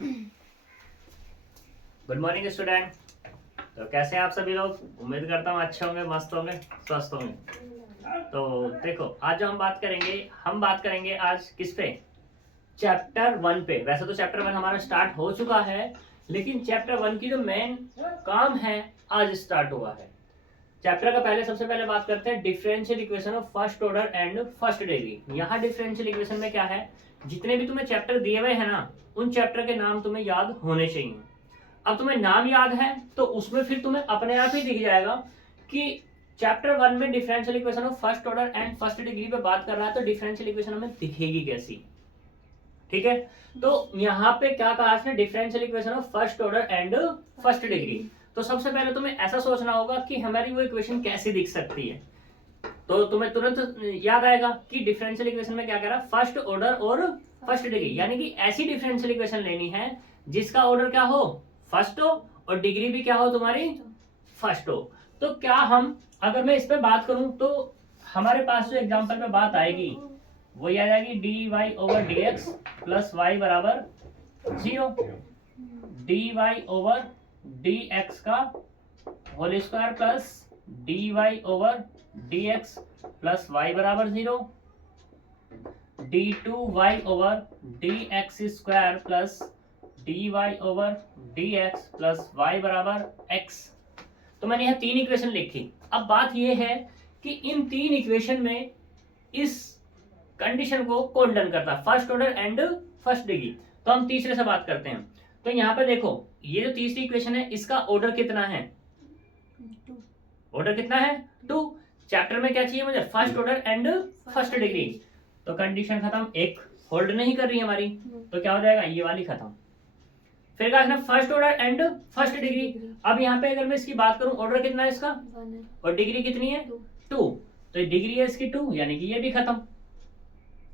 Good morning student. तो कैसे हैं आप सभी लोग? उम्मीद करता हूँ अच्छे होंगे, मस्त होंगे, स्वस्थ होंगे। तो देखो, आज जो हम बात करेंगे आज किस पे? चैप्टर 1 पे। वैसे तो चैप्टर 1 हमारा स्टार्ट हो चुका है, लेकिन चैप्टर 1 की जो मेन काम है आज स्टार्ट हुआ है। चैप्टर का सबसे पहले बात करते हैं differential equation of first order and first degree. यहाँ डिफरेंशियल इक्वेशन में क्या है, जितने भी तुम्हें चैप्टर दिए हुए हैं ना, उन चैप्टर के नाम तुम्हें याद होने चाहिए। अब तुम्हें नाम याद है तो उसमें फिर तुम्हें अपने आप ही दिख जाएगा कि चैप्टर 1 में differential equation of first order and first degree पे बात कर रहा है, तो डिफरेंशियल इक्वेशन हमें दिखेगी कैसी। ठीक है, तो यहाँ पे क्या कहा इसने, differential equation of first order and first degree. तो सबसे पहले तुम्हें ऐसा सोचना होगा कि हमारी वो इक्वेशन कैसी दिख सकती है। तो तुम्हें तुरंत याद आएगा कि डिफरेंशियल इक्वेशन में क्या कह रहा है, फर्स्ट ऑर्डर और फर्स्ट डिग्री, यानी कि ऐसी डिफरेंशियल इक्वेशन लेनी है जिसका ऑर्डर क्या हो, फर्स्ट हो, और डिग्री भी क्या हो तुम्हारी, फर्स्ट हो। तो क्या हम, अगर मैं इस पे बात करूं तो हमारे पास जो एग्जांपल में बात आएगी वो ये आ जाएगी d y over d x plus y बराबर 0, d y over d x का whole square plus d y over d x plus y बराबर 0, d two y over d x square plus d y over d x plus y बराबर x. तो मैंने यहाँ 3 equation लिखी। अब बात यह है कि इन 3 इक्वेशन में इस कंडीशन को कौन डन करता है, first order and first degree. तो हम तीसरे से बात करते हैं। तो यहाँ पे देखो, ये जो तीसरी इक्वेशन है इसका ऑर्डर कितना है, ऑर्डर कितना है 2। चैप्टर में क्या चाहिए मुझे, first order and first degree. तो कंडीशन खत्म, एक होल्ड नहीं कर रही हमारी, तो क्या हो जाएगा, ये वाली खत्म। फिर कहा first order and first degree. अब यहाँ पे अगर मैं इसकी बात करूं, ऑर्डर कितना है इसका और डिग्री कितनी है 2, तो डिग्री है इसकी 2, यानी कि ये भी खत्म।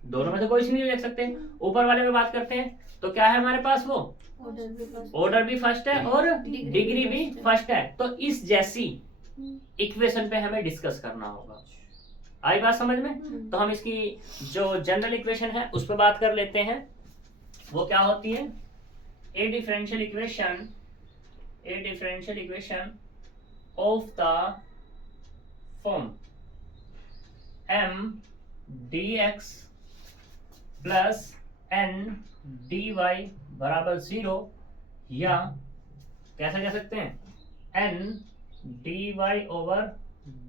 दोनों में से कोई सी नहीं लिख सकते। ऊपर वाले में बात करते हैं तो क्या है हमारे पास, वो ऑर्डर भी फर्स्ट है और डिग्री भी फर्स्ट है। तो इस जैसी इक्वेशन पे हमें डिस्कस करना होगा। आई बात समझ में? तो हम इसकी जो जनरल इक्वेशन है उस पर बात कर लेते हैं। वो क्या होती है, a differential equation of the form m dx plus n dy बराबर 0, या कैसे कह सकते हैं n dy over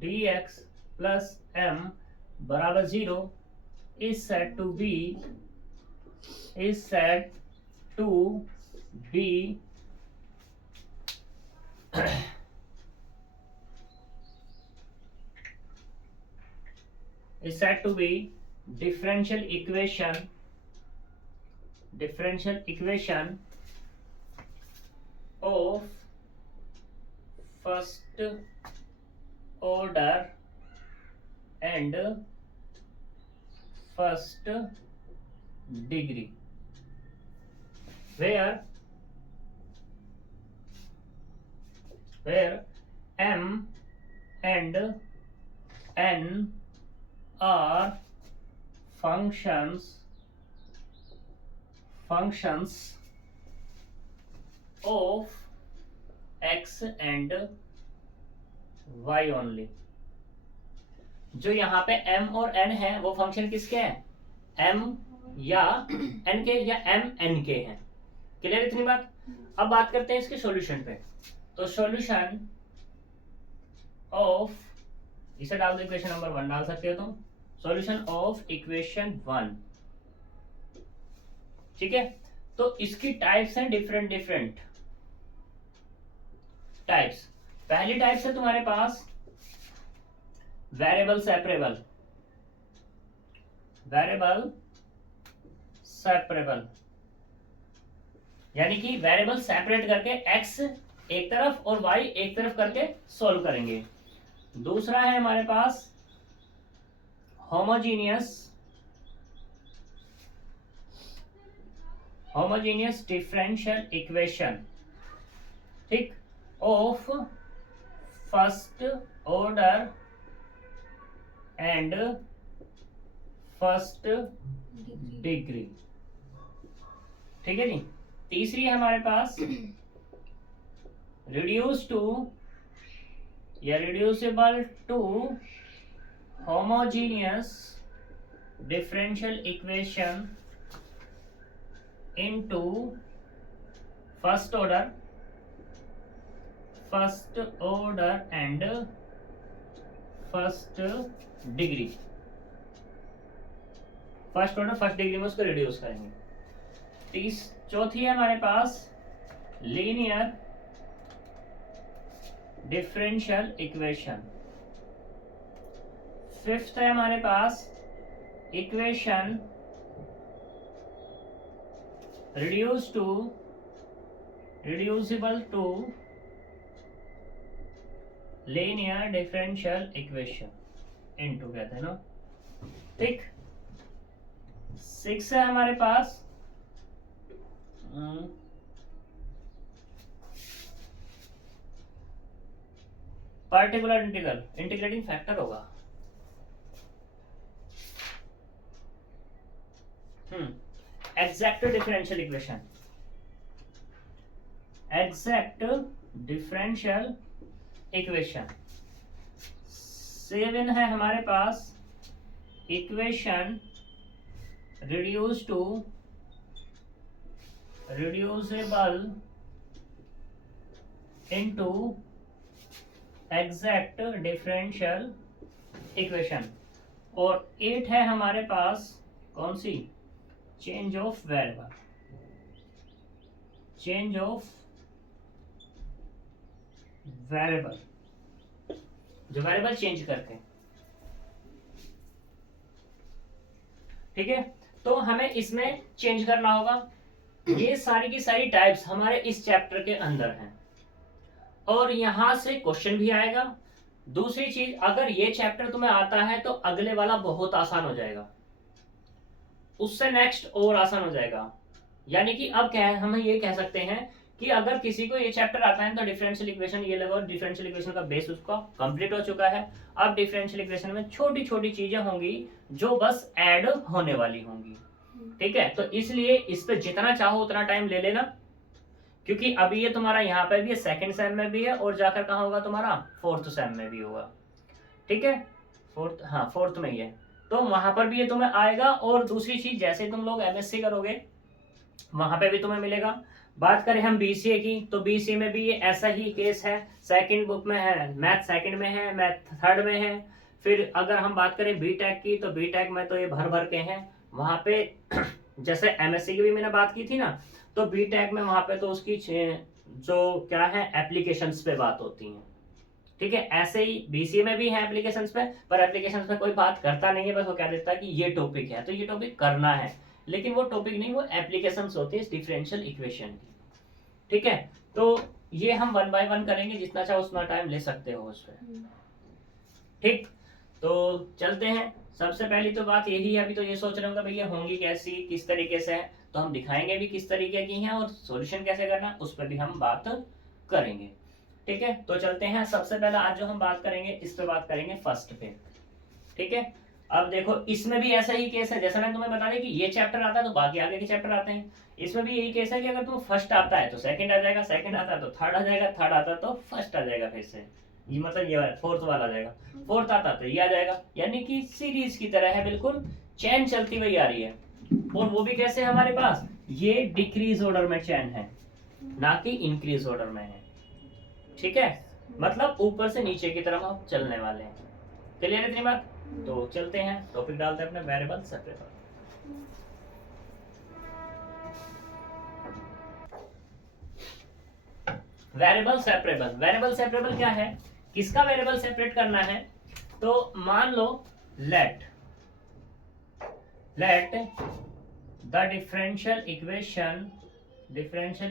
dx plus m बराबर 0 is said to be is said to be differential equation of first order and first degree, where m and n are functions of x and y only। जो यहाँ पे m और n है वो function किसके हैं, m या n के, या m n के हैं। क्लियर इतनी बात? अब बात करते हैं इसके सॉल्यूशन पे। तो सॉल्यूशन ऑफ, इसे डाल दो, इक्वेशन नंबर 1 डाल सकते हो तुम। सॉल्यूशन ऑफ इक्वेशन 1, ठीक है। तो इसकी टाइप्स हैं डिफरेंट टाइप्स। पहली टाइप है तुम्हारे पास वेरिएबल सेपरेबल, यानी कि वेरिएबल सेपरेट करके x एक तरफ और y एक तरफ करके सॉल्व करेंगे। दूसरा है हमारे पास होमोजेनियस डिफरेंशियल इक्वेशन, ठीक, of first order and first degree, ठीक है जी। तीसरी है हमारे पास रिड्यूस टू या reducible to homogeneous differential equation into first order and first degree. First order first degree में उसको रिड्यूस करेंगे। चौथी है हमारे पास लीनियर डिफरेंशियल इक्वेशन। फिफ्थ है हमारे पास equation reducible to linear differential equation into कहते हैं ना, ठीक। सिक्स है हमारे पास पार्टिकुलर इंटीग्रल, इंटीग्रेटिंग फैक्टर होगा। Exact differential equation, exact differential equation. Seven है हमारे पास equation reducible into exact differential equation. और एट है हमारे पास कौन सी, change of variable, change of variable, जो वेरिएबल चेंज करते हैं, ठीक है। तो हमें इसमें चेंज करना होगा। ये सारी की सारी टाइप्स हमारे इस चैप्टर के अंदर हैं और यहां से क्वेश्चन भी आएगा। दूसरी चीज, अगर ये चैप्टर तुम्हें आता है तो अगले वाला बहुत आसान हो जाएगा, उससे नेक्स्ट और आसान हो जाएगा। यानी कि अब क्या है, हम ये कह सकते हैं कि अगर किसी को ये चैप्टर आता है तो डिफरेंशियल इक्वेशन ये लगो, डिफरेंशियल इक्वेशन का बेस उसका कंप्लीट हो चुका है। अब डिफरेंशियल इक्वेशन में छोटी छोटी चीजें होंगी जो बस ऐड होने वाली होंगी, ठीक है। तो इसलिए इस पे जितना चाहो उतना टाइम ले लेना, क्योंकि अभी ये तुम्हारा यहाँ पे भी है, सेकंड सेम में भी है और जाकर कहाँ होगा तुम्हारा, फोर्थ सेम में भी होगा, ठीक है। फोर्थ में ही है, तो वहां पर भी ये तुम्हें आएगा। और दूसरी चीज, जैसे तुम लोग एमएससी करोगे वहां पे भी तुम्हें मिलेगा। बात करें हम बीसीए की, तो बीसीए में भी ये ऐसा ही केस है। सेकंड बुक में है, मैथ सेकंड में है, मैथ थर्ड में है। फिर अगर हम बात करें बीटेक की, तो बीटेक में तो ये भर भर के हैं वहां पे। जैसे एमएससी की भी मैंने बात की थी ना, तो बीटेक में वहां पे तो उसकी जो क्या है एप्लीकेशंस पे बात होती है, ठीक है। ऐसे ही बीसीए में भी है एप्लीकेशंस पे, पर एप्लीकेशंस पे कोई बात करता नहीं है, बस वो क्या देता है कि ये टॉपिक है तो ये टॉपिक करना है, लेकिन वो टॉपिक नहीं, वो एप्लीकेशंस होती है इस डिफरेंशियल इक्वेशन की, ठीक है। तो ये हम वन बाय वन करेंगे, जितना चाहो उतना टाइम ले सकते हो उस पर, ठीक। तो चलते हैं। सबसे पहली तो बात यही है, अभी तो ये सोच रहे होंगे भैया होंगी कैसी, किस तरीके से है, तो हम दिखाएंगे भी किस तरीके की है और सॉल्यूशन कैसे करना उस पर भी हम बात करेंगे, ठीक है। तो चलते हैं। सबसे पहले आज जो हम बात करेंगे इस पे बात करेंगे फर्स्ट पे, ठीक है। अब देखो इसमें भी ऐसा ही केस है, जैसा मैंने तुम्हें बता दिया कि ये चैप्टर आता है तो बाकी आगे के चैप्टर आते हैं। इसमें भी यही केस है कि अगर तुम्हें फर्स्ट आता है तो सेकंड आ जाएगा, सेकंड आता है तो थर्ड आ जाएगा, थर्ड आता है तो फर्स्ट आ जाएगा, फिर से ये मतलब ये फोर्थ वाला आ जाएगा, फोर्थ आता है तो ये आ जाएगा। यानी कि सीरीज की तरह है, बिल्कुल चैन चलती हुई आ रही है। और वो भी कैसे है हमारे पास, ये डिक्रीज ऑर्डर में चैन है, ना कि इंक्रीज ऑर्डर में है, ठीक है। मतलब ऊपर से नीचे की तरफ हम चलने वाले हैं। क्लियर है इतनी बात? तो चलते हैं, टॉपिक डालते हैं अपने variable separable. Variable separable, variable separable क्या है, किसका वेरिएबल सेपरेट करना है। तो मान लो let the differential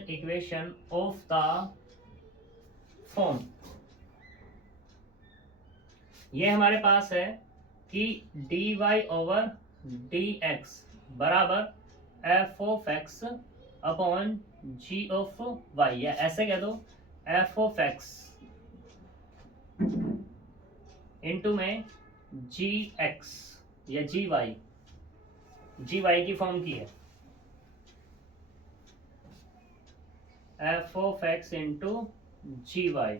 equation of the form, ये हमारे पास है कि dy ओवर dx बराबर f of x upon g of y, या ऐसे कह दो एफ ऑफ एक्स इंटू में जी एक्स या जी वाई की फॉर्म की है। F of x into g y,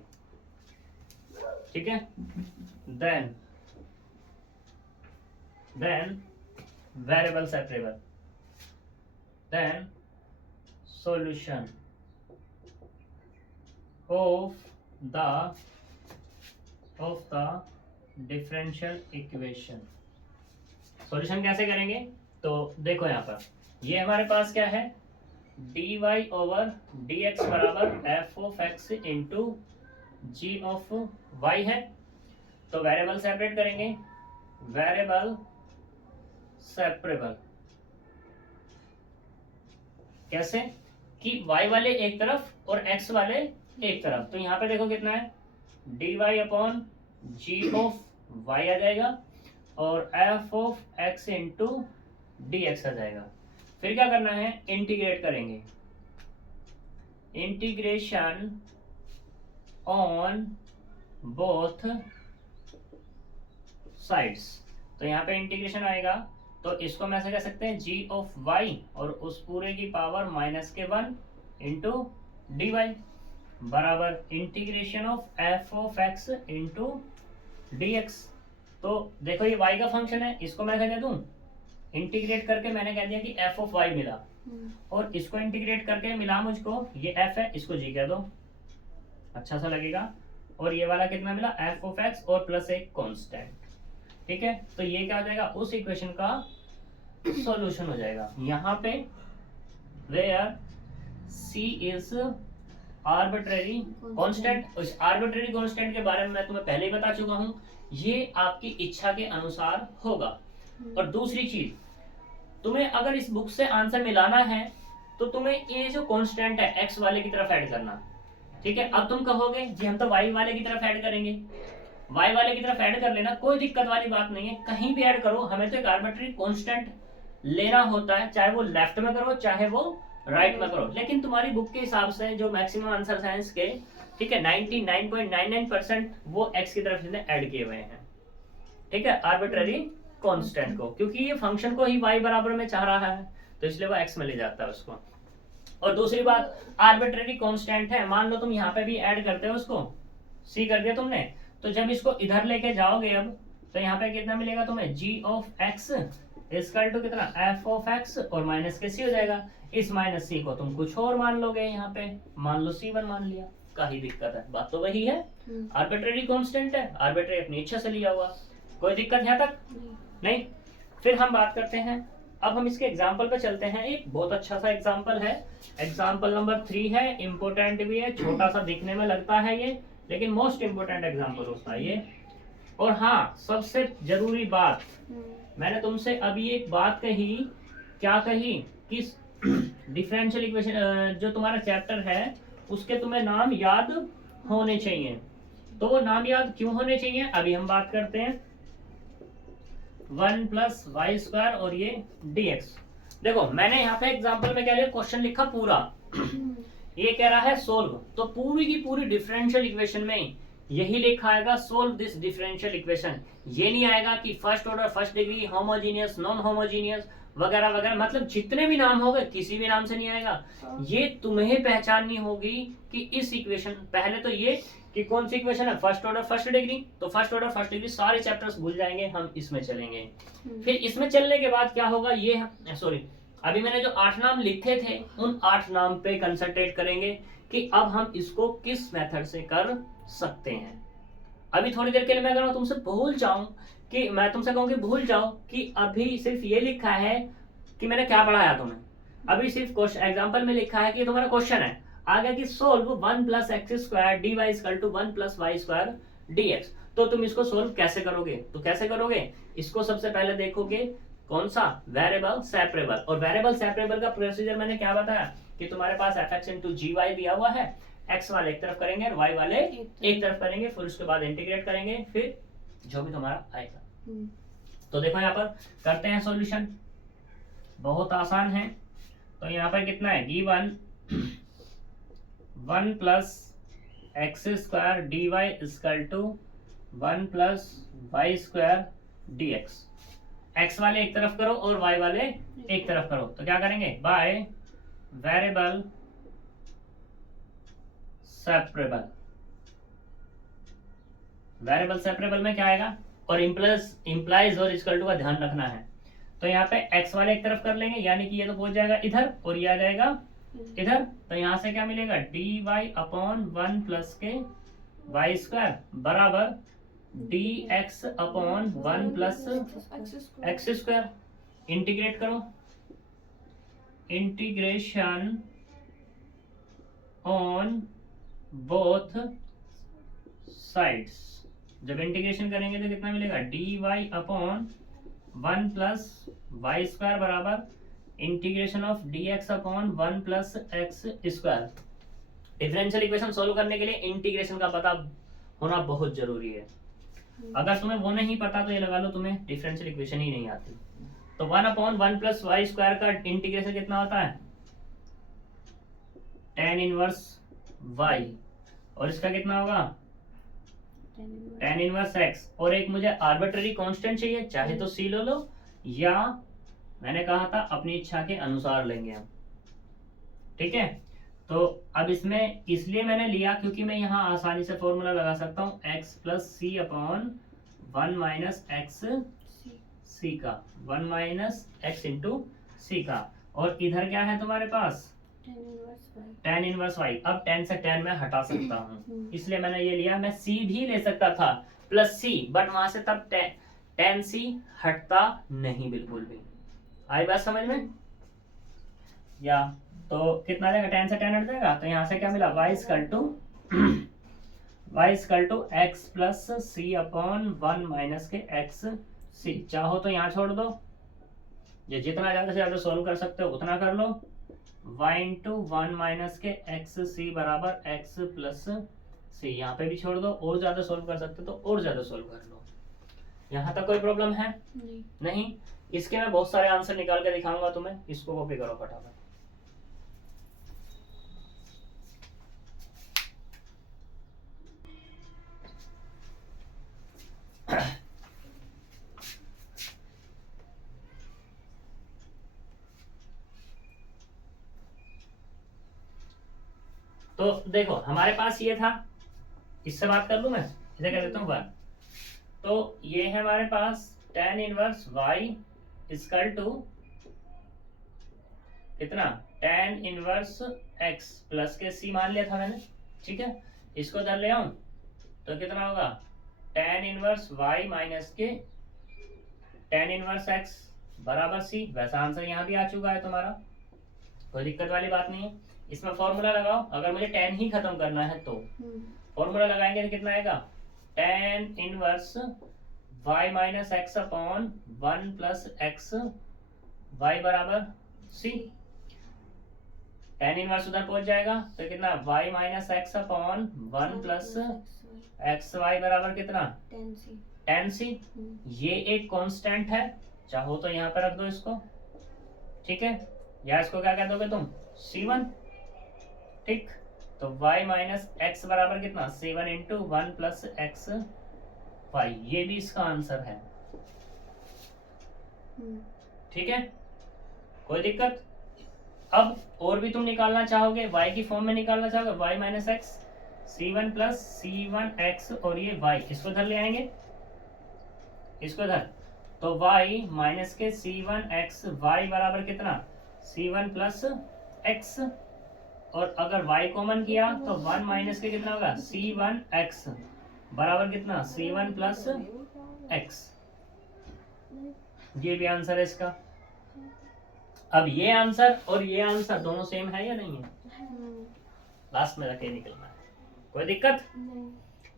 ठीक है। Then variable separable, then solution of the differential equation. Solution कैसे करेंगे, तो देखो यहाँ पर ये हमारे पास क्या है, d y over d x बराबर f of x into g of y है। तो वेरिएबल सेपरेट करेंगे, वेरिएबल सेपरेबल कैसे कि y वाले एक तरफ और x वाले एक तरफ। तो यहाँ पे देखो कितना है, d y upon g of y आ जाएगा और f of x into d x आ जाएगा। फिर क्या करना है, इंटीग्रेट करेंगे, इंटीग्रेशन ऑन बोथ साइड्स। तो यहाँ पे इंटीग्रेशन आएगा, तो इसको मैं ऐसे कह सकते हैं जी ऑफ वाई और उस पूरे की पावर -1 इंटू डी वाई बराबर integration of F of x into d x. तो देखो ये y का फंक्शन है, इसको मैं क्या कह दूं, इंटीग्रेट करके मैंने कह दिया कि एफ ऑफ वाई मिला, और इसको इंटीग्रेट करके मिला मुझको ये f है, इसको g कह दो, अच्छा सा लगेगा। और ये वाला कितना मिला, एफ ऑफ एक्स और प्लस एक कांस्टेंट, ठीक है। तो ये क्या हो जाएगा, उस इक्वेशन का सॉल्यूशन हो जाएगा। यहाँ पे where c is arbitrary constant, उस आर्बिट्रेरी कांस्टेंट के बारे में मैं तुम्हें पहले ही बता चुका हूँ, ये आपकी इच्छा के अनुसार होगा। और दूसरी चीज, तुम्हें अगर इस बुक से आंसर मिलाना है तो तुम्हें ये जो कांस्टेंट है एक्स वाले की तरफ ऐड करना, ठीक है। अब तुम कहोगे जी हम तो वाई वाले की तरफ ऐड करेंगे, वाई वाले की तरफ ऐड कर लेना, कोई दिक्कत वाली बात नहीं है, कहीं भी ऐड करो, हमें तो एक आर्बिट्रेरी कांस्टेंट लेना होता है, चाहे वो लेफ्ट में करो चाहे वो राइट में करो। लेकिन तुम्हारी बुक के हिसाब से जो मैक्सिमम आंसर साइंस के, ठीक है, 99.99% वो एक्स की तरफ से ऐड किए हुए हैं, ठीक है, आर्बिट्रेरी कांस्टेंट को, क्योंकि ये फंक्शन को ही y बराबर में चाह रहा है तो इसलिए वो x में ले जाता है उसको। और दूसरी बात, आर्बिट्रेरी कांस्टेंट है, मान लो तुम यहाँ पे भी ऐड करते हो उसको, c कर दिया तुमने, तो जब इसको इधर लेके जाओगे अब, तो यहाँ पे कितना मिलेगा तुम्हें, g of x equal to कितना, f ऑफ x और माइनस के c हो जाएगा। इस माइनस c को तुम कुछ और मान लोगे, यहाँ पे मान लो c1 मान लिया, का ही दिक्कत है, बात तो वही है, आर्बिट्रेरी कांस्टेंट है, आर्बिट्रेरी अपनी इच्छा से लिया हुआ, कोई दिक्कत यहाँ तक नहीं। फिर हम बात करते हैं, अब हम इसके एग्जाम्पल पे चलते हैं। एक बहुत अच्छा सा एग्जाम्पल है, एग्जाम्पल नंबर 3 है, इंपोर्टेंट भी है, छोटा सा दिखने में लगता है ये, लेकिन मोस्ट इंपोर्टेंट एग्जाम्पल होता है ये। और हाँ, सबसे जरूरी बात, मैंने तुमसे अभी एक बात कही, क्या कही, कि डिफरेंशियल इक्वेशन जो तुम्हारा चैप्टर है उसके तुम्हें नाम याद होने चाहिए। तो वो नाम याद क्यों होने चाहिए, अभी हम बात करते हैं। 1 प्लस वाई स्क्वायर और ये dx। देखो मैंने यहाँ पे एग्जांपल में क्या लिया, क्वेश्चन लिखा पूरा, ये कह रहा है सोल्व, तो पूरी की पूरी डिफरेंशियल इक्वेशन में यही लिखा आएगा, सोल्व दिस डिफरेंशियल इक्वेशन। ये नहीं आएगा कि first order, first degree, homogeneous, non homogeneous वगैरह वगैरह, मतलब जितने भी नाम होंगे किसी भी नाम से नहीं आएगा। ये तुम्हें पहचाननी होगी कि इस इक्वेशन, पहले तो ये कि कौन सी इक्वेशन है, फर्स्ट ऑर्डर फर्स्ट डिग्री, तो फर्स्ट ऑर्डर फर्स्ट डिग्री सारे चैप्टर्स भूल जाएंगे, हम इसमें चलेंगे। फिर इसमें चलने के बाद क्या होगा, ये सॉरी, अभी मैंने जो 8 नाम लिखे थे उन 8 नाम पे कंसंट्रेट करेंगे कि अब हम इसको किस मेथड से कर सकते हैं। अभी थोड़ी देर के लिए मैं अगर तुमसे भूल जाऊं, कि मैं तुमसे कहूँ कि भूल जाओ कि अभी सिर्फ ये लिखा है कि मैंने क्या पढ़ाया तुम्हें, अभी सिर्फ क्वेश्चन एग्जांपल में लिखा है कि तुम्हारा क्वेश्चन है, आगे कि solve 1 plus x square d y equal to 1 plus y square d x. तो तुम इसको सोल्व कैसे करोगे, तो कैसे करोगे, इसको सबसे पहले देखोगे कौन सा, वेरिएबल सेपरेबल। और वेरिएबल सेपरेबल का प्रोसीजर मैंने क्या बताया कि तुम्हारे पास F x into g Y दिया हुआ है, एक्स वाले एक तरफ करेंगे और वाई वाले एक तरफ करेंगे, फिर उसके बाद इंटीग्रेट करेंगे, फिर जो भी तुम्हारा आएगा। तो देखो यहाँ पर करते हैं सॉल्यूशन, बहुत आसान है। तो यहाँ पर कितना है, given 1 plus x square d y equal to 1 plus y square d x. X वाले एक तरफ करो और वाई वाले एक तरफ करो, तो क्या करेंगे, by variable separable. Variable separable में क्या आएगा, और इम्प्लाइज और इक्वल टू का ध्यान रखना है। तो यहाँ पे एक्स वाले एक तरफ कर लेंगे, यानी कि ये तो पहुंच जाएगा इधर और ये आ जाएगा इधर। तो यहाँ से क्या मिलेगा, d y upon 1 plus k y square बराबर d x upon 1 plus x square. Integrate करो, इंटीग्रेशन ऑन बोथ साइड्स। जब इंटीग्रेशन करेंगे तो कितना मिलेगा, d y upon 1 plus y square बराबर integration of d x upon 1 plus x square. Differential equation solve करने के लिए इंटीग्रेशन का पता होना बहुत जरूरी है। अगर तुम्हें वो नहीं पता तो ये लगा लो तुम्हें डिफरेंशियल इक्वेशन ही नहीं आती। तो 1 अपॉन 1 प्लस वाई स्क्वायर का इंटीग्रेशन कितना होता है, tan इनवर्स y, और इसका कितना होगा, tan इनवर्स x। और एक मुझे आर्बिट्ररी कांस्टेंट चाहिए, चाहे तो c लो या मैंने कहा था अपनी इच्छा के अनुसार लेंगे हम, ठीक है। तो अब इसमें इसलिए मैंने लिया क्योंकि मैं यहाँ आसानी से फॉर्मूला लगा सकता हूँ x plus c upon 1 minus x सी का, 1 माइनस एक्स इंटू सी का। और इधर क्या है तुम्हारे पास, tan इनवर्स y। अब tan से tan मैं हटा सकता हूँ, इसलिए मैंने ये लिया। मैं c भी ले सकता था प्लस c, बट वहां से तब tan c हटता नहीं बिल्कुल भी। आई बात समझ में, या तो कितना जाएगा, tan से tan हट जाएगा। तो यहाँ से क्या मिला, y equal to x plus c upon 1 minus के एक्स सी। चाहो तो यहाँ छोड़ दो, ये जितना ज्यादा से ज्यादा सोल्व कर सकते हो उतना कर लो। y इंटू 1 माइनस के एक्स सी बराबर एक्स प्लस सी, यहाँ पे भी छोड़ दो, और ज्यादा सोल्व कर सकते हो तो और ज्यादा सोल्व कर लो। यहाँ तक कोई प्रॉब्लम है नहीं। इसके मैं बहुत सारे आंसर निकाल के दिखाऊंगा तुम्हें, इसको कॉपी करो फटाफट। तो देखो हमारे पास ये था, इससे बात कर लूं मैं, इसे कह देता हूँ 1। तो ये है हमारे पास tan inverse y equal to कितना, tan इनवर्स x प्लस के c मान लिया था मैंने, ठीक है। इसको इधर ले आऊं तो कितना होगा, tan इनवर्स y माइनस के tan इनवर्स x बराबर c। वैसा आंसर यहाँ भी आ चुका है तुम्हारा, कोई दिक्कत वाली बात नहीं है। इसमें फॉर्मूला लगाओ, अगर मुझे tan ही खत्म करना है तो फॉर्मूला लगाएंगे तो कितना आएगा, tan inverse y minus x upon 1 plus x y बराबर c। tan इनवर्स उधर पहुंच जाएगा तो कितना, y minus x upon 1 plus x y बराबर कितना, tan c। ये एक कांस्टेंट है, चाहो तो यहाँ पर रख दो इसको, ठीक है, या इसको क्या कह दोगे तुम, c1, ठीक। तो y माइनस एक्स बराबर कितना, c1 into 1 plus x Y. ये भी इसका आंसर है, ठीक है, कोई दिक्कत। अब और भी तुम निकालना चाहोगे, y की फॉर्म में निकालना चाहोगे, y minus x c1 plus c1 x, और ये y इसको इधर ले आएंगे, इसको इधर। तो y माइनस के c1 x y बराबर कितना, c1 प्लस x। और अगर y कॉमन किया तो 1 माइनस के कितना होगा, c1 x बराबर कितना, c1 प्लस x। ये भी आंसर है इसका। अब ये आंसर और ये आंसर दोनों सेम है या नहीं है, लास्ट में रखे निकलना है, कोई दिक्कत,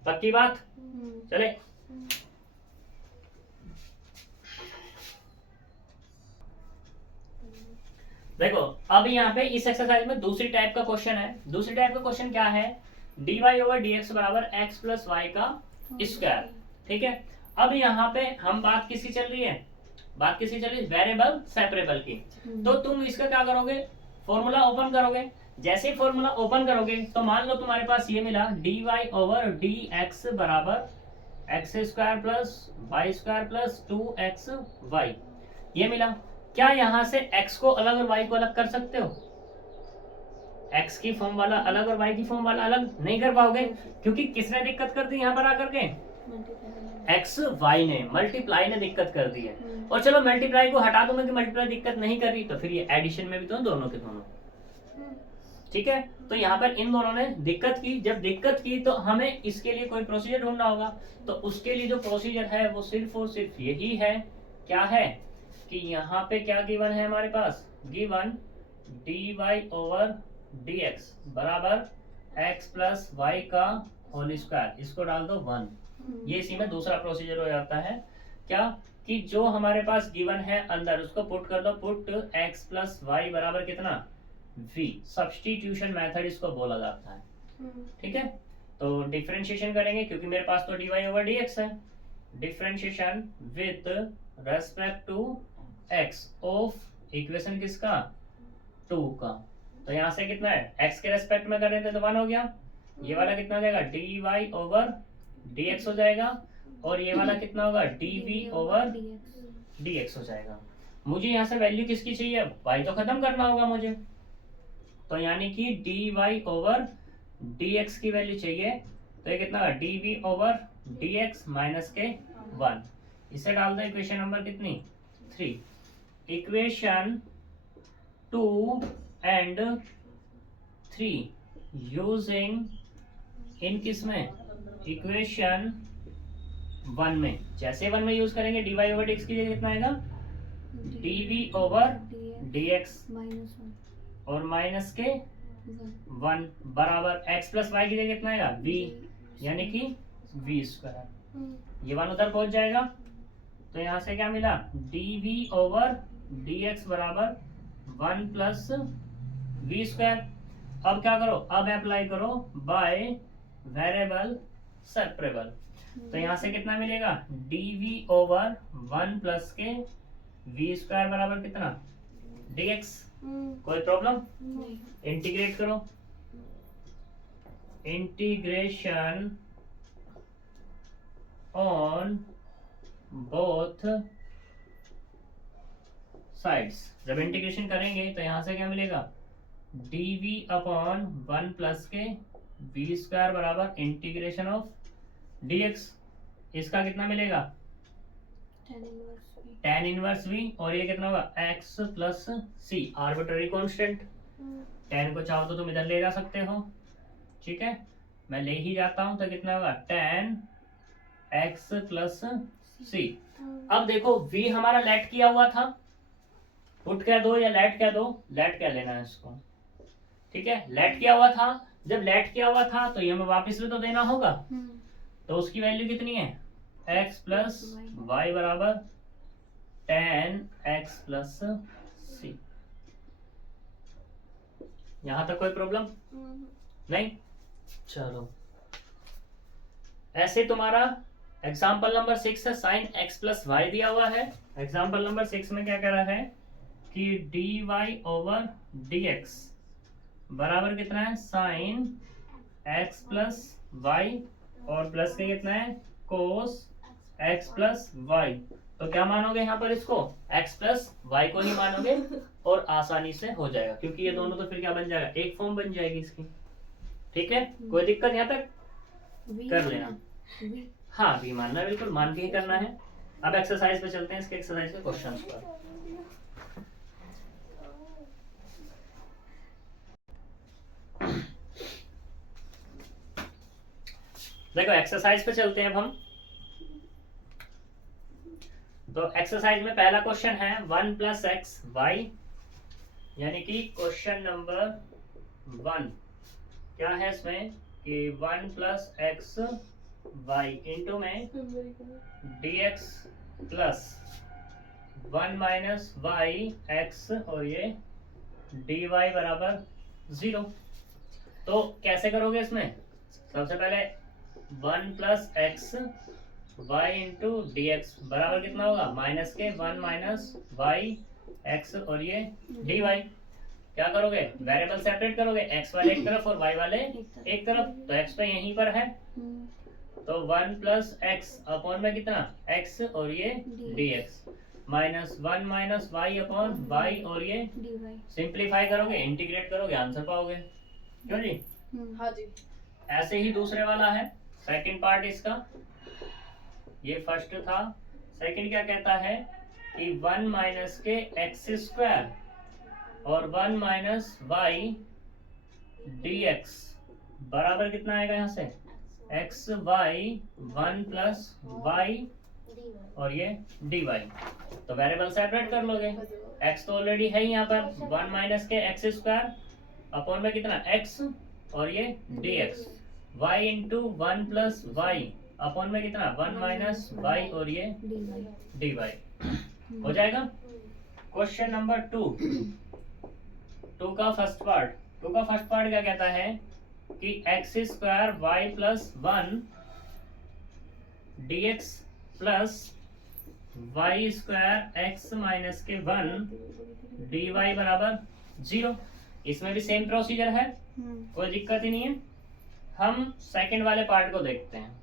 पक्की बात। चले देखो, अब यहाँ पे इस एक्सरसाइज में दूसरी टाइप का क्वेश्चन है। दूसरी टाइप का क्वेश्चन क्या है, dy ओवर dx बराबर x प्लस वाई का स्क्वायर, ठीक है। अब यहाँ पे हम बात किसकी चल रही है, बात किसकी चल रही है, वेरिएबल सेपरेबल की। तो तुम इसका क्या करोगे, फॉर्मूला ओपन करोगे। जैसे ही फॉर्मूला ओपन करोगे तो मान लो तुम्हारे पास ये मिला, dy ओवर dx बराबर x square plus y square plus 2xy, ये मिला। क्या यहाँ से x को अलग और y को अलग कर सकते हो, x की फॉर्म वाला अलग और y की फॉर्म वाला अलग नहीं कर पाओगे, क्योंकि किसने दिक्कत कर दी यहाँ पर आकर के, एक्स वाई ने, मल्टीप्लाई ने दिक्कत कर दी है। और चलो मल्टीप्लाई को हटा दो मैं कि मल्टीप्लाई दिक्कत नहीं कर रही, तो फिर ये एडिशन में भी तो दोनों के दोनों, ठीक है। तो यहाँ पर इन दोनों ने दिक्कत की, जब दिक्कत की तो हमें इसके लिए कोई प्रोसीजर ढूंढना होगा। तो उसके लिए जो प्रोसीजर है वो सिर्फ और सिर्फ यही है, क्या है कि यहाँ पे क्या गिवन है हमारे पास, गिवन dy ओवर dx बराबर x प्लस वाई का होल स्क्वायर, इसको डाल दो 1। ये इसी में दूसरा प्रोसीजर हो जाता है, क्या कि जो हमारे पास गिवन है अंदर उसको पुट कर दो, पुट x प्लस वाई बराबर कितना v, सब्स्टिट्यूशन मेथड इसको बोला जाता है, ठीक है। तो डिफरेंशिएशन करेंगे क्योंकि मेरे पास तो dy ओवर dx है, differentiation with respect to x of equation किसका, 2 का। तो यहाँ से कितना है, x के रेस्पेक्ट में कर रहे थे तो 1 हो गया, ये वाला कितना हो जाएगा dy ओवर dx हो जाएगा, और ये वाला कितना होगा dv ओवर dx हो जाएगा। मुझे यहाँ से वैल्यू किसकी चाहिए, y तो खत्म करना होगा मुझे, तो यानी कि dy ओवर dx की वैल्यू चाहिए, तो ये कितना होगा dv ओवर dx माइनस के 1, इसे डाल दो इक्वेशन नंबर कितनी 3, इक्वेशन 2 एंड 3 यूजिंग इन किस में, इक्वेशन 1 में। जैसे 1 में यूज करेंगे dy ओवर dx की जगह कितना आएगा dv ओवर dx और माइनस के 1 बराबर x प्लस वाई की जगह कितना आएगा v, यानी कि v स्क्वायर, ये 1 उधर पहुंच जाएगा। तो यहाँ से क्या मिला dv ओवर dx बराबर 1 प्लस v स्क्वायर। अब क्या करो, अब अप्लाई करो बाय वेरिएबल सेपरेबल, तो यहाँ से कितना मिलेगा dv ओवर 1 प्लस के v स्क्वायर बराबर कितना dx। कोई प्रॉब्लम, इंटीग्रेट करो, इंटीग्रेशन ऑन बोथ साइड्स। जब इंटीग्रेशन करेंगे तो यहां से क्या मिलेगा dv अपॉन 1 प्लस के v स्क्वायर बराबर इंटीग्रेशन ऑफ dx, इसका कितना मिलेगा tan इनवर्स v, और ये कितना होगा x plus c, arbitrary constant. tan को चाहो तो तुम इधर ले जा सकते हो, ठीक है, मैं ले ही जाता हूं, तो कितना होगा tan x प्लस c। अब देखो v हमारा लेट किया हुआ था, पुट कह दो या लेट कह दो, लेट क्या लेना है इसको, ठीक है, लेट किया हुआ था। जब लेट किया हुआ था तो ये हमें वापस भी तो देना होगा, तो उसकी वैल्यू कितनी है x प्लस वाई बराबर tan x प्लस c। यहां तक कोई प्रॉब्लम नहीं, चलो। ऐसे तुम्हारा एग्जाम्पल नंबर 6 है, साइन x प्लस वाई दिया हुआ है। एग्जाम्पल नंबर 6 में क्या कह रहा है कि dy ओवर dx बराबर कितना है साइन x प्लस वाई, और प्लस के कितना है कोस x प्लस वाई। तो क्या मानोगे यहाँ पर, इसको x प्लस वाई को ही मानोगे और आसानी से हो जाएगा, क्योंकि ये दोनों तो फिर क्या बन जाएगा, एक फॉर्म बन जाएगी इसकी, ठीक है। कोई दिक्कत यहाँ तक कर लेना, हाँ भी मानना, बिल्कुल मान के ही करना है। अब एक्सरसाइज पे चलते हैं, इसके एक्सरसाइज के क्वेश्चंस पर। देखो एक्सरसाइज पे चलते हैं अब हम। तो एक्सरसाइज में पहला क्वेश्चन है 1 प्लस एक्स वाई, यानी कि क्वेश्चन नंबर 1 क्या है इसमें कि 1 प्लस एक्स वाई इंटू में dx plus 1 minus y x, और ये dy बराबर 0। तो कैसे करोगे इसमें, सबसे पहले 1 plus x y into d x बराबर कितना होगा माइनस के 1 माइनस वाई एक्स, और ये डी वाई। क्या करोगे, वेरिएबल सेपरेट करोगे, एक्स वाले एक तरफ और वाई वाले एक तरफ। तो एक्स तो यहीं पर है, तो 1 प्लस एक्स अपॉन में कितना एक्स और ये d x, minus 1 minus y upon y और ये सिंप्लीफाई करोगे, इंटीग्रेट करोगे, आंसर पाओगे। क्यों जी? हाँ जी। ऐसे ही दूसरे वाला है, सेकंड पार्ट इसका, ये फर्स्ट था। सेकंड क्या कहता है कि 1 माइनस के एक्स स्क्वायर और 1 माइनस वाई डी एक्स बराबर कितना आएगा यहाँ से, एक्स वाई 1 प्लस वाई और ये डी वाई। तो वेरिएबल सेपरेट कर लोगे, एक्स तो ऑलरेडी है यहाँ पर 1 माइनस के एक्स स्क्वायर अपॉन में कितना एक्स और ये d x, y into 1 plus y upon में कितना 1 माइनस वाई और ये डी वाई। हो जाएगा। क्वेश्चन नंबर 2 का फर्स्ट पार्ट, क्या कहता है कि x square y plus 1 d x plus y square x minus के 1 डी वाई बराबर 0। इसमें भी सेम प्रोसीजर है, कोई दिक्कत ही नहीं है। हम सेकंड वाले पार्ट को देखते हैं,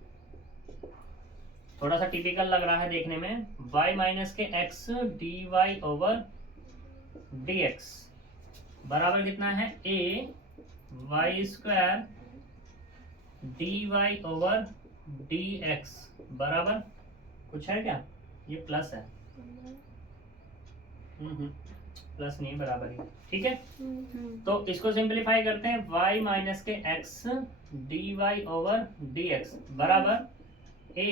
थोड़ा सा टिपिकल लग रहा है देखने में। y माइनस के x d y over d x बराबर कितना है, a y square d y over d x बराबर कुछ है क्या, ये प्लस है, प्लस नहीं बराबर ही, ठीक है। तो इसको सिंपलीफाई करते हैं, y माइनस के x d y over d x बराबर a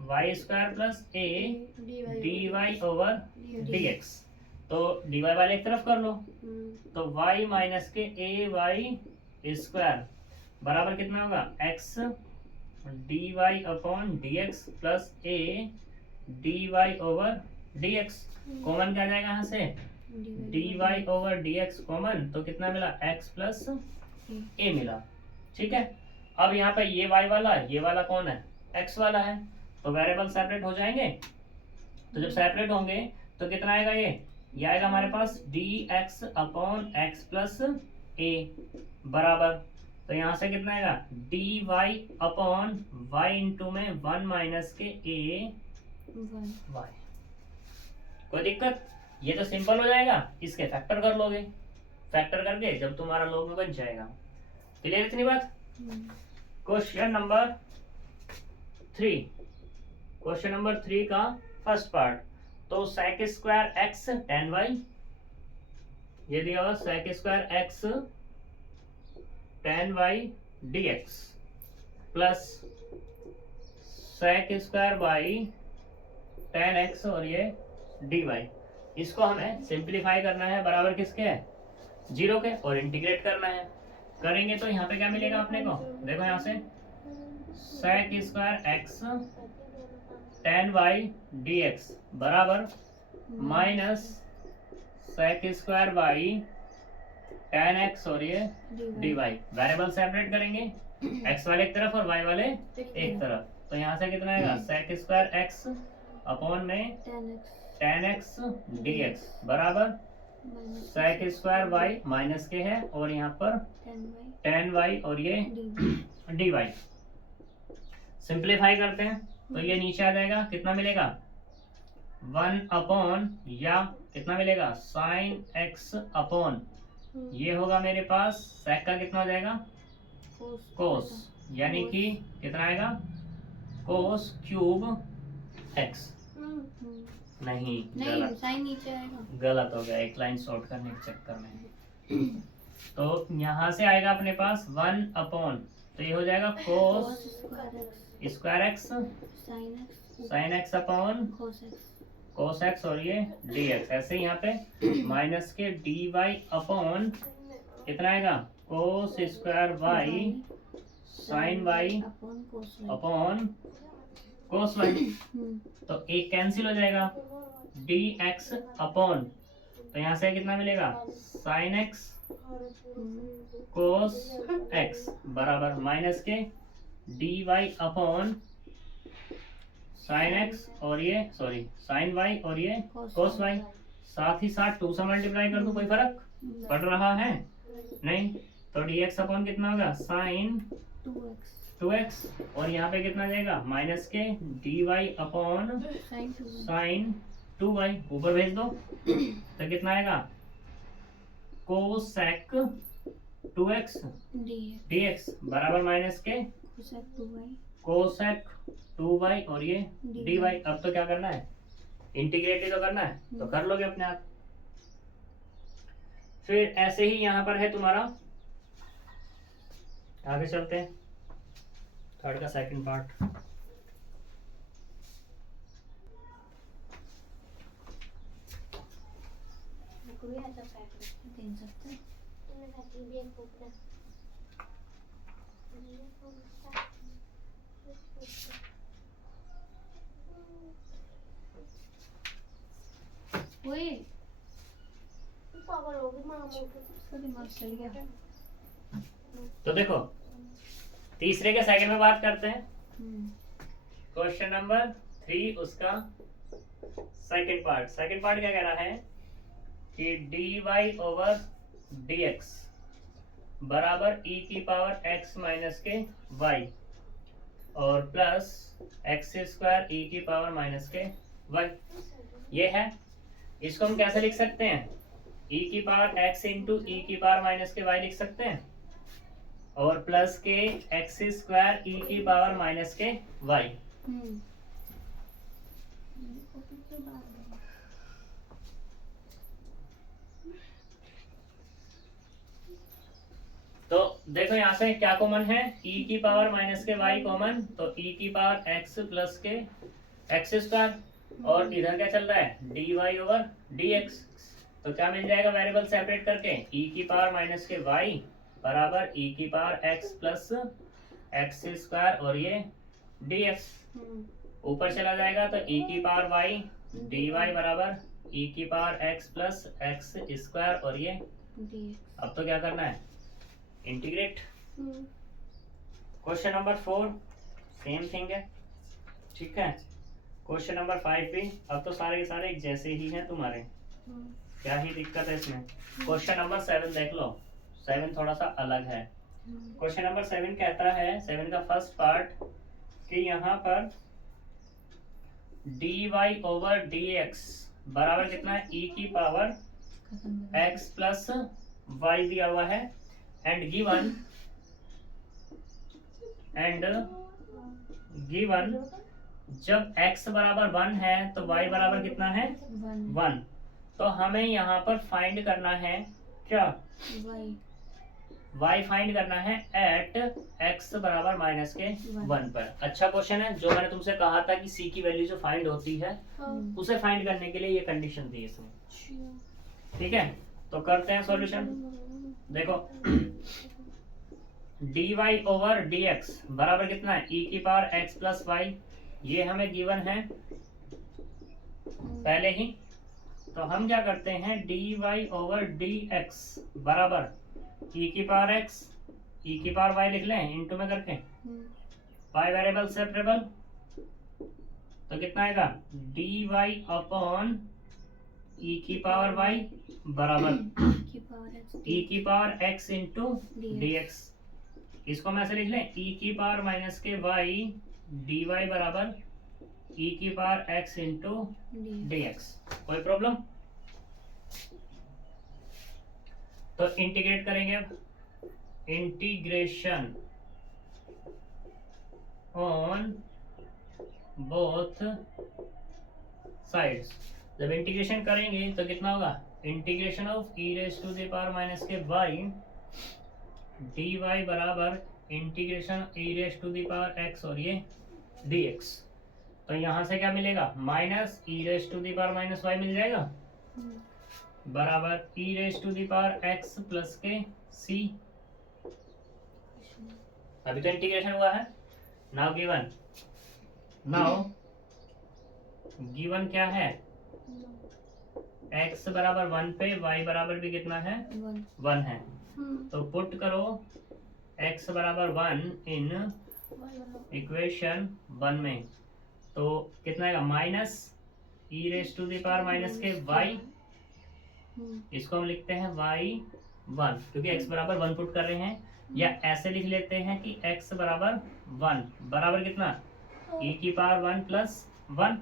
y square plus a d y over d x. तो डी वाई वाले एक तरफ कर लो, तो y माइनस के a वाई स्क्वायर बराबर कितना होगा, x d y upon d x plus a d y over d x. Common क्या जाएगा यहाँ से, d y over d x common, तो कितना मिला x प्लस a मिला, ठीक है। अब यहाँ पे ये y वाला, ये वाला कौन है, x वाला है, तो वेरिएबल सेपरेट हो जाएंगे। तो जब सेपरेट होंगे तो कितना आएगा, ये आएगा हमारे पास d x upon x plus a बराबर, तो यहाँ से कितना आएगा d y upon y into में 1 माइनस के ए वाई। कोई दिक्कत, ये तो सिंपल हो जाएगा, इसके फैक्टर कर लोगे, फैक्टर करके जब तुम्हारा लॉग में बन जाएगा। क्लियर इतनी बात। क्वेश्चन नंबर 3 का फर्स्ट पार्ट, तो sec square x tan y, ये दिया हुआ sec square x tan y d x plus sec square y tan x और ये डी वाई। इसको हमें सिंप्लीफाई करना है, बराबर किसके है, 0 के, और इंटीग्रेट करना है। करेंगे तो यहाँ पे क्या मिलेगा अपने को, देखो यहाँ से sec square x tan y d x बराबर minus sec square y tan x और ये डी वाई। वेरिएबल सेपरेट करेंगे, एक्स वाले एक तरफ और वाई वाले एक तरफ, तो यहाँ से कितना आएगा सेक स्क्वायर एक्स अपॉन में टेन एक्स डी एक्स बराबर सेक स्क्वायर वाई माइनस के है और यहाँ पर टेन वाई और ये डी वाई। सिंप्लीफाई करते हैं तो ये नीचे आ जाएगा, कितना मिलेगा 1 अपॉन या कितना मिलेगा साइन एक्स अपॉन, ये होगा मेरे पास सेक का कितना हो जाएगा कोस, यानी कि कितना आएगा कोस क्यूब एक्स। नहीं गलत, साइन नीचे आएगा, गलत हो गया, एक लाइन शॉर्ट करने के चक्कर में। तो यहाँ से आएगा अपने पास 1 अपॉन, तो ये हो जाएगा cos square x sine x upon cos x और ये डी एक्स। ऐसे यहाँ पे माइनस के डी वाई अपॉन कितना आएगा cos square y sine y upon cos y, तो एक कैंसिल हो जाएगा, डी एक्स अपॉन, तो यहाँ से कितना मिलेगा साइन एक्स कोस एक्स बराबर माइनस के d y upon sine x और ये सॉरी साइन वाई और ये कोस वाई। साथ ही साथ 2 से मल्टीप्लाई कर दो, कोई फर्क पड़ रहा है नहीं, तो डी एक्स अपॉन कितना होगा साइन 2x और यहाँ पे कितना जाएगा माइनस के d y upon sign 2y, ऊपर भेज दो तो कितना आएगा कोसेक 2x dx बराबर माइनस के कोसेक 2y और ये dy। अब तो क्या करना है, इंटीग्रेट ही तो करना है, तो कर लोगे अपने आप। फिर ऐसे ही यहाँ पर है तुम्हारा, आगे चलते हैं थर्ड का सेकंड पार्ट। तो देखो तीसरे के सेकंड में बात करते हैं। क्वेश्चन नंबर 3 उसका सेकंड पार्ट। सेकंड पार्ट क्या कह रहा है कि dy ओवर dx बराबर e की पावर x माइनस के y और प्लस एक्स स्क्वायर e की पावर माइनस के y। ये है, इसको हम कैसे लिख सकते हैं, e की पावर x इंटू ई की पावर माइनस के y लिख सकते हैं और प्लस के एक्स स्क्वायर ई की पावर माइनस के y। तो देखो यहाँ से क्या कॉमन है, e की पावर माइनस के y कॉमन, तो e की पावर x प्लस के एक्स स्क्वायर और इधर क्या चल रहा है dy ओवर dx। तो क्या मिल जाएगा वेरिएबल सेपरेट करके, e की पावर माइनस के y बराबर e की power x plus x square और ये dx। ऊपर चला जाएगा तो e की पावर y dy बराबर e की power x plus x square और ये dx। अब तो क्या करना है, integrate. Question number 4 same thing है, ठीक है। क्वेश्चन नंबर 5 भी, अब तो सारे के सारे एक जैसे ही हैं तुम्हारे, क्या ही दिक्कत है इसमें। क्वेश्चन नंबर 7 देख लो, 7 थोड़ा सा अलग है। क्वेश्चन नंबर 7 कहता है, 7 का फर्स्ट पार्ट कि यहाँ पर dy ओवर dx बराबर कितना है, e की पावर x प्लस y दिया हुआ है एंड गिवन जब x बराबर 1 है तो y बराबर कितना है 1। तो हमें यहाँ पर फाइंड करना है क्या, y फाइंड करना है एट x बराबर माइनस के 1 पर। अच्छा क्वेश्चन है, जो मैंने तुमसे कहा था कि c की वैल्यू जो फाइंड होती है उसे फाइंड करने के लिए ये कंडीशन थी इसमें, ठीक है। तो करते हैं सॉल्यूशन। देखो dy ओवर dx बराबर कितना है, e की पावर x प्लस y, ये हमें गिवन है पहले ही। तो हम क्या करते हैं, dy ओवर dx बराबर e की पावर x e की पावर y लिख लें इनटू में करके, y वेरिएबल सेपरेबल, तो कितना आएगा dy अपॉन e की पावर y बराबर e की पावर x इंटू dx। इसको हम ऐसे लिख लें, e की पावर माइनस के y dy बराबर e की पावर x इंटू dx। कोई प्रॉब्लम? तो इंटीग्रेट करेंगे अब, इंटीग्रेशन ऑन बोथ साइड्स। जब इंटीग्रेशन करेंगे तो कितना होगा, integration of e raise to the power minus के y dy बराबर integration e raise to the power x और ये dx। तो यहाँ से क्या मिलेगा, minus e raise to the power minus y मिल जाएगा बराबर e raise to the power x plus के c। अभी तो इंटीग्रेशन हुआ है। नाउ गिवन क्या है, x बराबर 1 पे y बराबर भी कितना है 1 है। तो पुट करो x बराबर 1 इन इक्वेशन 1 में, तो कितना आएगा minus e raise to the power minus के y, इसको हम लिखते हैं y1 क्योंकि x बराबर 1 पुट कर रहे हैं, या ऐसे लिख लेते हैं कि x बराबर 1 बराबर कितना e की पावर 1 प्लस 1।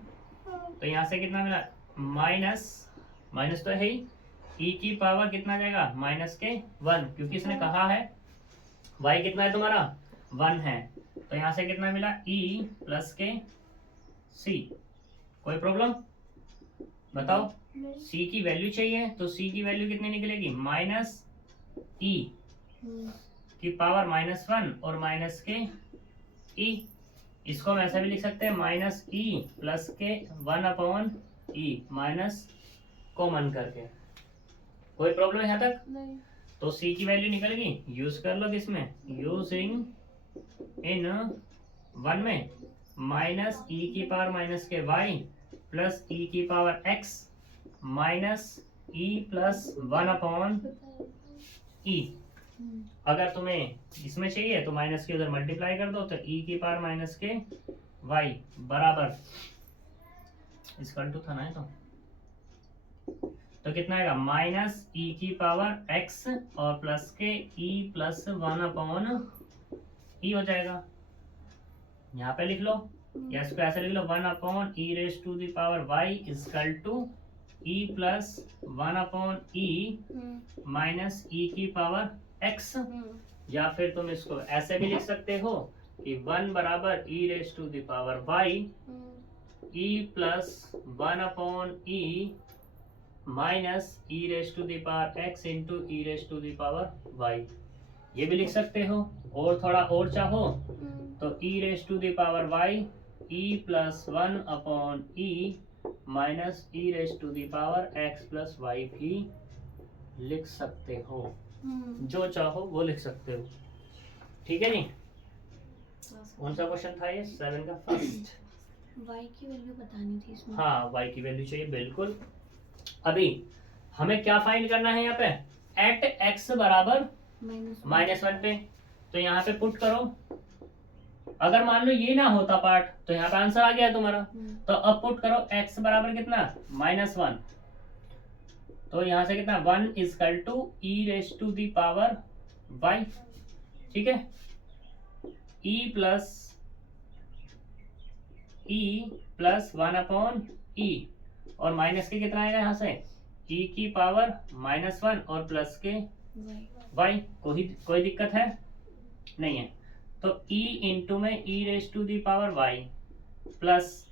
तो यहाँ से कितना मिला, माइनस तो है ही ई की पावर कितना जाएगा माइनस के 1, क्योंकि इसने कहा है y कितना है तुम्हारा 1 है, तो यहाँ से कितना मिला e प्लस के c। कोई प्रॉब्लम बताओ? c की वैल्यू चाहिए तो c की वैल्यू कितनी निकलेगी माइनस e की पावर -1 और माइनस के e। इसको हम ऐसा भी लिख सकते हैं माइनस e प्लस के 1/e माइनस कॉमन करके। कोई प्रॉब्लम यहाँ तक नहीं। तो c की वैल्यू निकलेगी, यूज कर लो किसमें, यूजिंग इन 1 में माइनस e की पावर माइनस के y प्लस e की power x minus e plus 1/e। अगर तुम्हें इसमें चाहिए तो माइनस के उधर मल्टीप्लाई कर दो, तो e की पावर माइनस के y बराबर इसका टू था ना, तो कितना आएगा माइनस e की पावर x और प्लस के e प्लस 1/e हो जाएगा। यहाँ पे लिख लो या इसको ऐसे लिख लो 1/e raise to the power y equal to e plus 1/e minus e की पावर x। या फिर तुम इसको ऐसे भी लिख सकते हो कि 1 बराबर e raise to the power y e plus 1/e minus e raise to the power x into e raise to the power y, ये भी लिख सकते हो। और थोड़ा और चाहो तो e raise to the power y e plus 1/e minus e raise to the power x plus y भी लिख सकते हो, जो चाहो वो लिख सकते हो। ठीक है जी। कौन सा क्वेश्चन था ये 7 का फर्स्ट? y की वैल्यू बतानी थी इसमें। हाँ y की वैल्यू चाहिए बिल्कुल। अभी हमें क्या फाइंड करना है यहाँ पे, एट x बराबर -1 पे, तो यहाँ पे पुट करो। अगर मान लो ये ना होता पार्ट तो यहाँ पे आंसर आ गया तुम्हारा। तो अब पुट करो x बराबर कितना -1, तो यहाँ से कितना 1 equal to e raise to the power y। ठीक है, e प्लस 1/e और माइनस के कितना आएगा यहाँ से e की पावर -1 और प्लस के y। कोई दिक्कत है नहीं है। तो e इंटू में e raise to the power y plus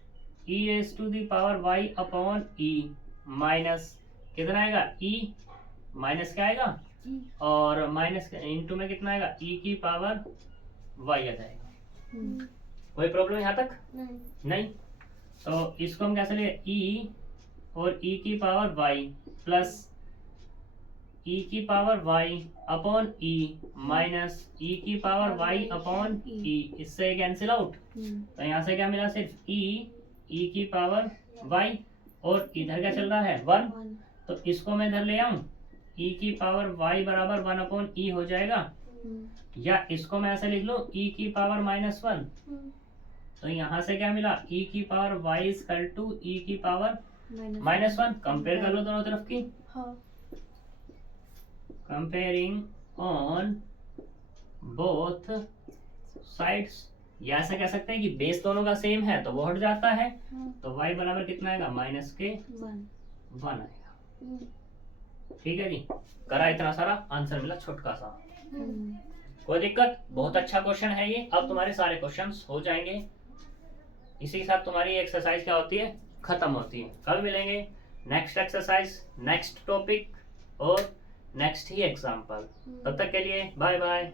e raise to the power y upon e minus कितना आएगा e माइनस क्या आएगा और माइनस इंटू में कितना आएगा e की पावर y आ जाएगा। कोई प्रॉब्लम यहाँ तक नहीं। तो इसको हम कैसे लिए e और e की पावर y प्लस e की power y upon e minus e की पावर y अपॉन e, इससे कैंसिल आउट। तो यहाँ से क्या मिला, सिर्फ e की पावर y और इधर क्या चल रहा है 1, तो इसको मैं इधर ले आऊं e की पावर y बराबर 1 अपॉन e हो जाएगा। या इसको मैं ऐसे लिख लूं e की पावर -1, तो यहाँ से क्या मिला e की power y equal to e की पावर -1। कंपेयर कर लो दोनों तरफ की। कंपेयरिंग ऑन बोथ साइड्स, या ऐसा कह सकते हैं कि बेस दोनों का सेम है तो वो हट जाता है। तो y बराबर कितना आएगा -1 आएगा। ठीक है जी, करा इतना सारा, आंसर मिला छोटका सा। कोई दिक्कत? बहुत अच्छा क्वेश्चन है ये। अब तुम्हारे सारे क्वेश्चंस हो जाएंगे। इसी के साथ तुम्हारी एक्सरसाइज क्या होती है, खत्म होती है। कल मिलेंगे नेक्स्ट एक्सरसाइज, नेक्स्ट टॉपिक और नेक्स्ट ही एग्जाम्पल। तब तक के लिए बाय बाय।